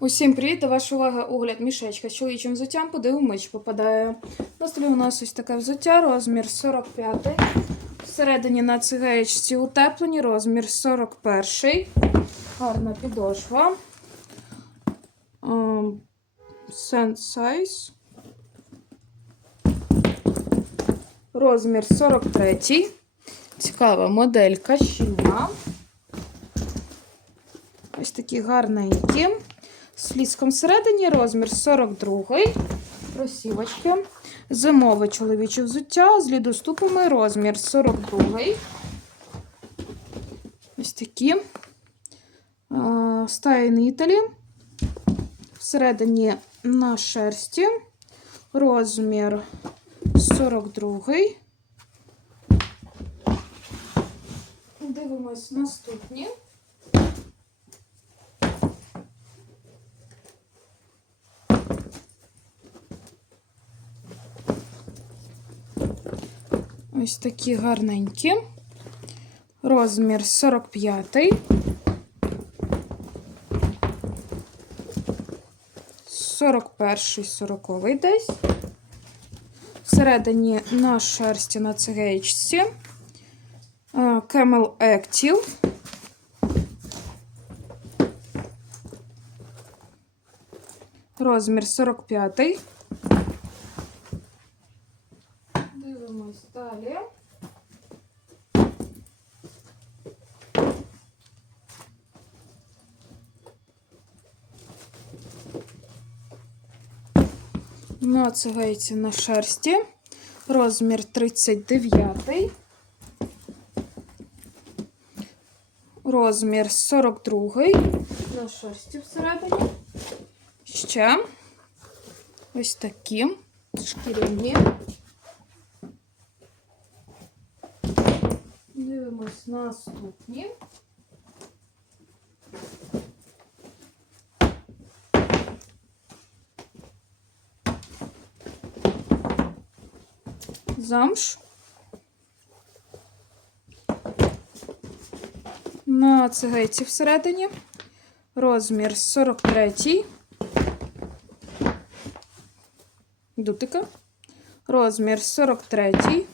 Усім привіт! До вашої уваги огляд мішечка з чоловічим взуттям, куди у попадає. На столі у нас ось таке взуття, розмір 45. Всередині на цигаєчці утеплені, розмір 41. Гарна підошва. Ем, Sand size. Розмір 43. Цікава моделька щільна. Ось такі гарненькі. З фліском всередині розмір 42 Кросівочки. Зимове чоловіче взуття з лідоступами розмір 42 Ось такі. Стайн Італі. Всередині на шерсті. Розмір 42 Дивимось наступні. Ось такі гарненькі. Розмір 45. 41 40 десь. Всередині на шерсті на цигеєчці. Camel Active. Розмір 45. Дивимось далі. На цигайці на шерсті. Розмір 39. Розмір 42. На шерсті всередині. Ще ось такі шкіряні. Дивимось наступні. Замш. На цигайці всередині. Розмір 43. Дутика. Розмір 43.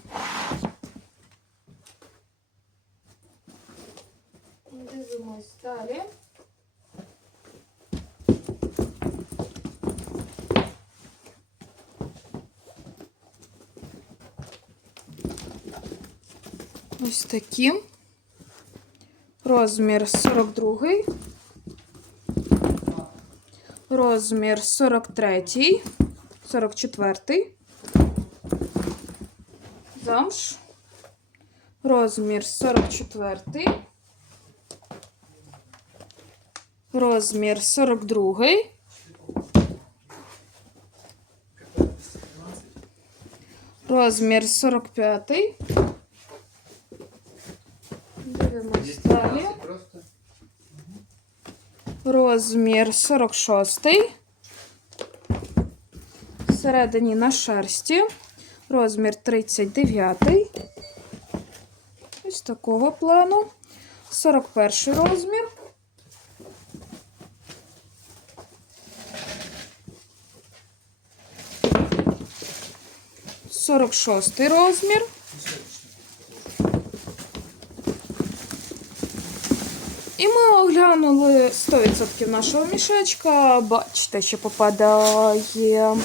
Дивимось далі. Ось такі. Розмір 42. Розмір 43. 44. Замш. Розмір 44. Розмір 42. Розмір 45. Дивимось далі. Розмір 46. Всередині на шерсті. Розмір 39. Ось такого плану. 41 розмір. Сорок шостий розмір. І ми оглянули 100% нашого мішечка. Бачите, що попадає